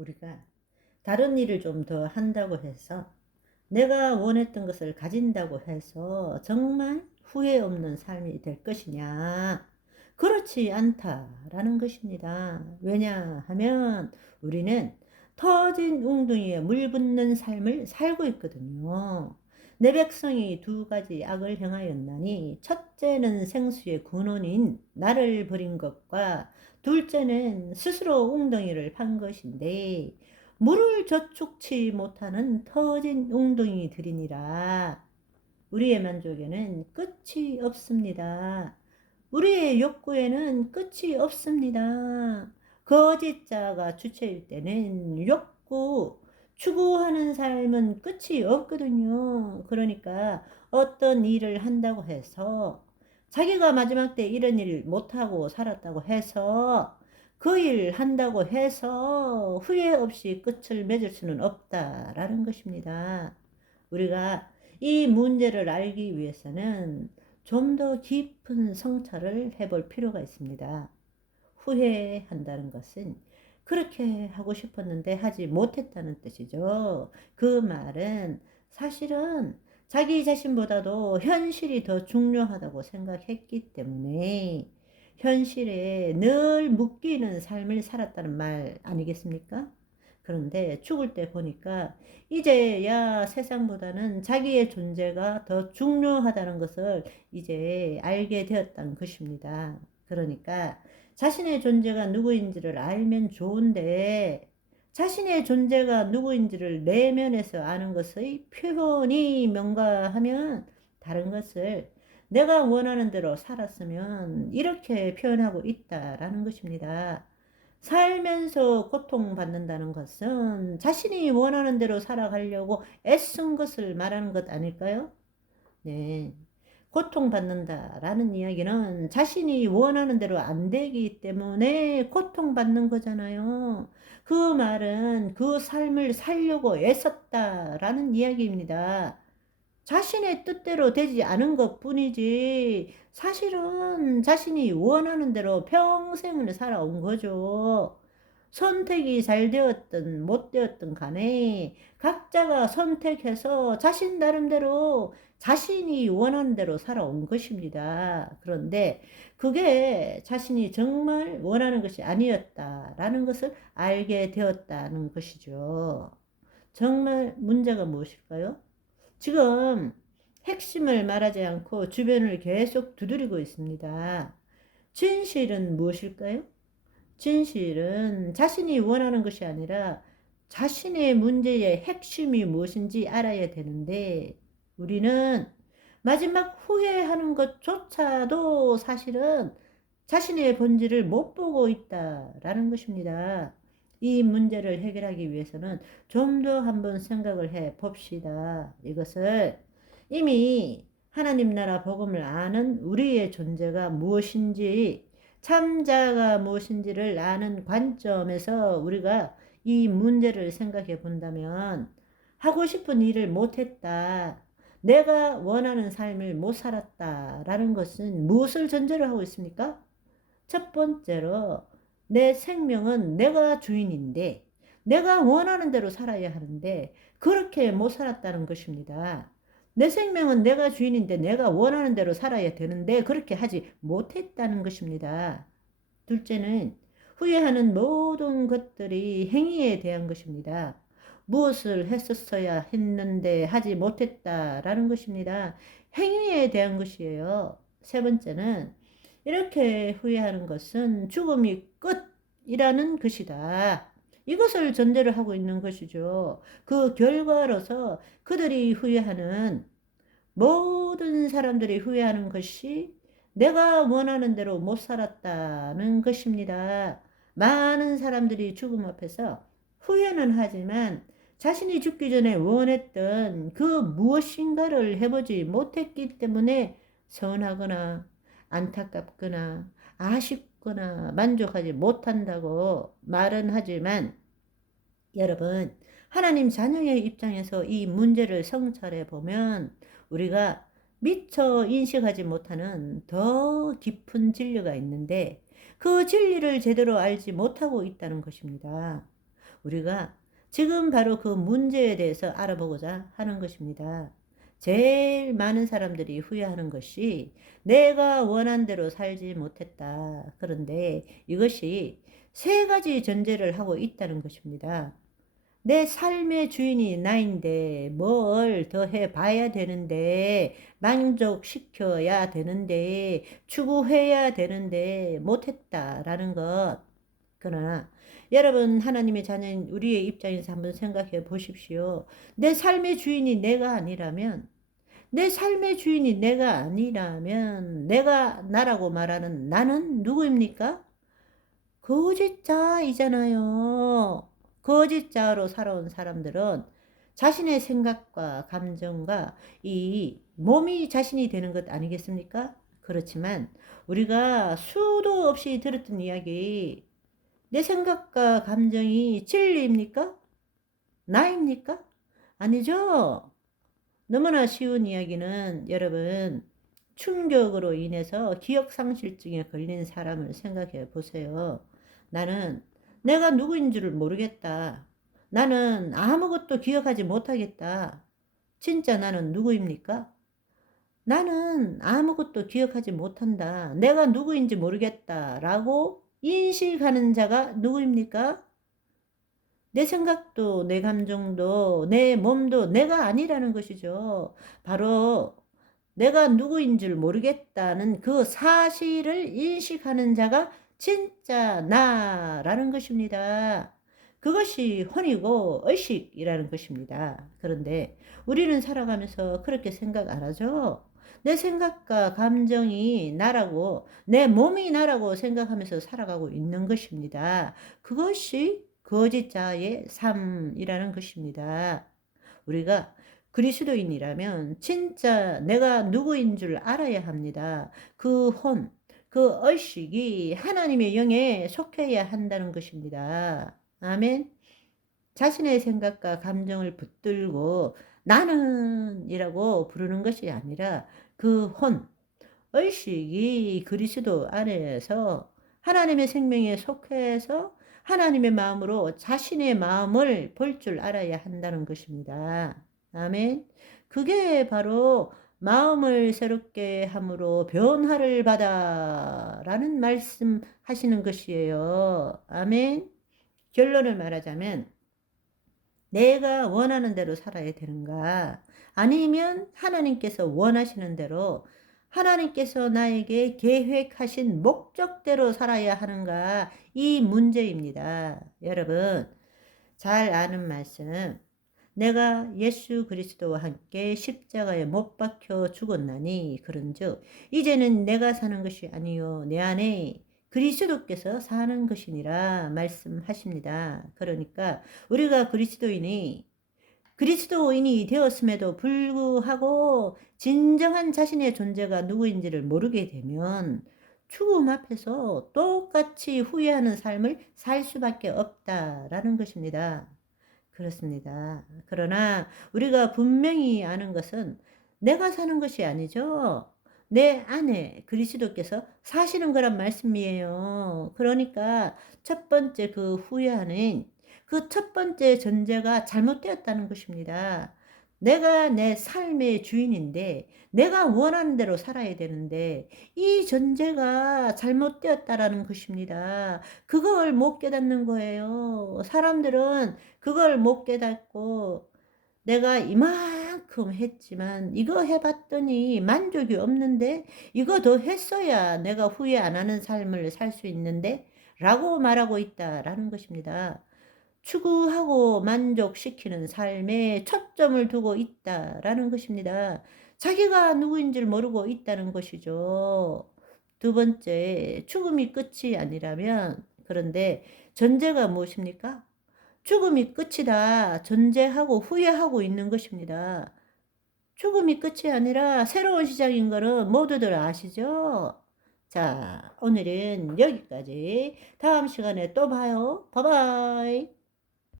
우리가 다른 일을 좀 더 한다고 해서 내가 원했던 것을 가진다고 해서 정말 후회 없는 삶이 될 것이냐? 그렇지 않다라는 것입니다. 왜냐하면 우리는 터진 웅덩이에 물 붓는 삶을 살고 있거든요. 내 백성이 두 가지 악을 행하였나니 첫째는 생수의 근원인 나를 버린 것과 둘째는 스스로 웅덩이를 판 것인데 물을 저축치 못하는 터진 웅덩이들이니라. 우리의 만족에는 끝이 없습니다. 우리의 욕구에는 끝이 없습니다. 거짓자가 주체일 때는 욕구, 추구하는 삶은 끝이 없거든요. 그러니까 어떤 일을 한다고 해서 자기가 마지막 때 이런 일 못하고 살았다고 해서 그 일 한다고 해서 후회 없이 끝을 맺을 수는 없다라는 것입니다. 우리가 이 문제를 알기 위해서는 좀 더 깊은 성찰을 해볼 필요가 있습니다. 후회한다는 것은 그렇게 하고 싶었는데 하지 못했다는 뜻이죠. 그 말은 사실은 자기 자신보다도 현실이 더 중요하다고 생각했기 때문에 현실에 늘 묶이는 삶을 살았다는 말 아니겠습니까? 그런데 죽을 때 보니까 이제야 세상보다는 자기의 존재가 더 중요하다는 것을 이제 알게 되었다는 것입니다. 그러니까 자신의 존재가 누구인지를 알면 좋은데 자신의 존재가 누구인지를 내면에서 아는 것의 표현이 뭔가 하면 다른 것을 내가 원하는 대로 살았으면 이렇게 표현하고 있다라는 것입니다. 살면서 고통받는다는 것은 자신이 원하는 대로 살아가려고 애쓴 것을 말하는 것 아닐까요? 네. 고통받는다라는 이야기는 자신이 원하는 대로 안 되기 때문에 고통받는 거잖아요. 그 말은 그 삶을 살려고 애썼다라는 이야기입니다. 자신의 뜻대로 되지 않은 것 뿐이지 사실은 자신이 원하는 대로 평생을 살아온 거죠. 선택이 잘 되었든 못 되었든 간에 각자가 선택해서 자신 나름대로 자신이 원하는 대로 살아온 것입니다. 그런데 그게 자신이 정말 원하는 것이 아니었다라는 것을 알게 되었다는 것이죠. 정말 문제가 무엇일까요? 지금 핵심을 말하지 않고 주변을 계속 두드리고 있습니다. 진실은 무엇일까요? 진실은 자신이 원하는 것이 아니라 자신의 문제의 핵심이 무엇인지 알아야 되는데 우리는 마지막 후회하는 것조차도 사실은 자신의 본질을 못 보고 있다라는 것입니다. 이 문제를 해결하기 위해서는 좀 더 한번 생각을 해 봅시다. 이것을 이미 하나님 나라 복음을 아는 우리의 존재가 무엇인지 참자가 무엇인지를 아는 관점에서 우리가 이 문제를 생각해 본다면 하고 싶은 일을 못했다. 내가 원하는 삶을 못 살았다라는 것은 무엇을 전제로 하고 있습니까? 첫 번째로 내 생명은 내가 주인인데 내가 원하는 대로 살아야 하는데 그렇게 못 살았다는 것입니다. 내 생명은 내가 주인인데 내가 원하는 대로 살아야 되는데 그렇게 하지 못했다는 것입니다. 둘째는 후회하는 모든 것들이 행위에 대한 것입니다. 무엇을 했었어야 했는데 하지 못했다라는 것입니다. 행위에 대한 것이에요. 세 번째는 이렇게 후회하는 것은 죽음이 끝이라는 것이다. 이것을 전제로 하고 있는 것이죠. 그 결과로서 그들이 후회하는 모든 사람들이 후회하는 것이 내가 원하는 대로 못 살았다는 것입니다. 많은 사람들이 죽음 앞에서 후회는 하지만 자신이 죽기 전에 원했던 그 무엇인가를 해보지 못했기 때문에 서운하거나 안타깝거나 아쉽거나 만족하지 못한다고 말은 하지만 여러분, 하나님 자녀의 입장에서 이 문제를 성찰해 보면 우리가 미처 인식하지 못하는 더 깊은 진리가 있는데 그 진리를 제대로 알지 못하고 있다는 것입니다. 우리가 지금 바로 그 문제에 대해서 알아보고자 하는 것입니다. 제일 많은 사람들이 후회하는 것이 내가 원한 대로 살지 못했다. 그런데 이것이 세 가지 전제를 하고 있다는 것입니다. 내 삶의 주인이 나인데 뭘 더 해봐야 되는데 만족시켜야 되는데 추구해야 되는데 못했다라는 것. 그러나 여러분 하나님의 자녀인 우리의 입장에서 한번 생각해 보십시오. 내 삶의 주인이 내가 아니라면 내가 나라고 말하는 나는 누구입니까? 거짓자이잖아요. 거짓자로 살아온 사람들은 자신의 생각과 감정과 이 몸이 자신이 되는 것 아니겠습니까? 그렇지만 우리가 수도 없이 들었던 이야기, 내 생각과 감정이 진리입니까? 나입니까? 아니죠. 너무나 쉬운 이야기는 여러분 충격으로 인해서 기억상실증에 걸린 사람을 생각해 보세요. 나는 내가 누구인 줄을 모르겠다. 나는 아무것도 기억하지 못하겠다. 진짜 나는 누구입니까? 나는 아무것도 기억하지 못한다. 내가 누구인지 모르겠다. 라고 인식하는 자가 누구입니까? 내 생각도, 내 감정도, 내 몸도 내가 아니라는 것이죠. 바로 내가 누구인 줄 모르겠다는 그 사실을 인식하는 자가 진짜 나라는 것입니다. 그것이 혼이고 의식이라는 것입니다. 그런데 우리는 살아가면서 그렇게 생각 안 하죠. 내 생각과 감정이 나라고, 내 몸이 나라고 생각하면서 살아가고 있는 것입니다. 그것이 거짓자의 삶이라는 것입니다. 우리가 그리스도인이라면 진짜 내가 누구인 줄 알아야 합니다. 그 혼, 그 의식이 하나님의 영에 속해야 한다는 것입니다. 아멘. 자신의 생각과 감정을 붙들고 나는 이라고 부르는 것이 아니라 그 혼, 의식이 그리스도 안에서 하나님의 생명에 속해서 하나님의 마음으로 자신의 마음을 볼 줄 알아야 한다는 것입니다. 아멘. 그게 바로 마음을 새롭게 함으로 변화를 받아라는 말씀 하시는 것이에요. 아멘. 결론을 말하자면 내가 원하는 대로 살아야 되는가? 아니면 하나님께서 원하시는 대로 하나님께서 나에게 계획하신 목적대로 살아야 하는가? 이 문제입니다. 여러분, 잘 아는 말씀. 내가 예수 그리스도와 함께 십자가에 못 박혀 죽었나니 그런즉 이제는 내가 사는 것이 아니요 내 안에 그리스도께서 사는 것이니라 말씀하십니다. 그러니까 우리가 그리스도인이 되었음에도 불구하고 진정한 자신의 존재가 누구인지를 모르게 되면 죽음 앞에서 똑같이 후회하는 삶을 살 수밖에 없다라는 것입니다. 그렇습니다. 그러나 우리가 분명히 아는 것은 내가 사는 것이 아니죠. 내 안에 그리스도께서 사시는 거란 말씀이에요. 그러니까 첫 번째 그 후회하는 그 첫 번째 전제가 잘못되었다는 것입니다. 내가 내 삶의 주인인데 내가 원하는 대로 살아야 되는데 이 전제가 잘못되었다라는 것입니다. 그걸 못 깨닫는 거예요. 사람들은 그걸 못 깨닫고 내가 이만큼 했지만 이거 해봤더니 만족이 없는데 이거 더 했어야 내가 후회 안 하는 삶을 살 수 있는데 라고 말하고 있다라는 것입니다. 추구하고 만족시키는 삶에 초점을 두고 있다라는 것입니다. 자기가 누구인지를 모르고 있다는 것이죠. 두 번째, 죽음이 끝이 아니라면, 그런데 전제가 무엇입니까? 죽음이 끝이다 전제하고 후회하고 있는 것입니다. 죽음이 끝이 아니라 새로운 시작인 거는 모두들 아시죠? 자, 오늘은 여기까지. 다음 시간에 또 봐요. 바이바이.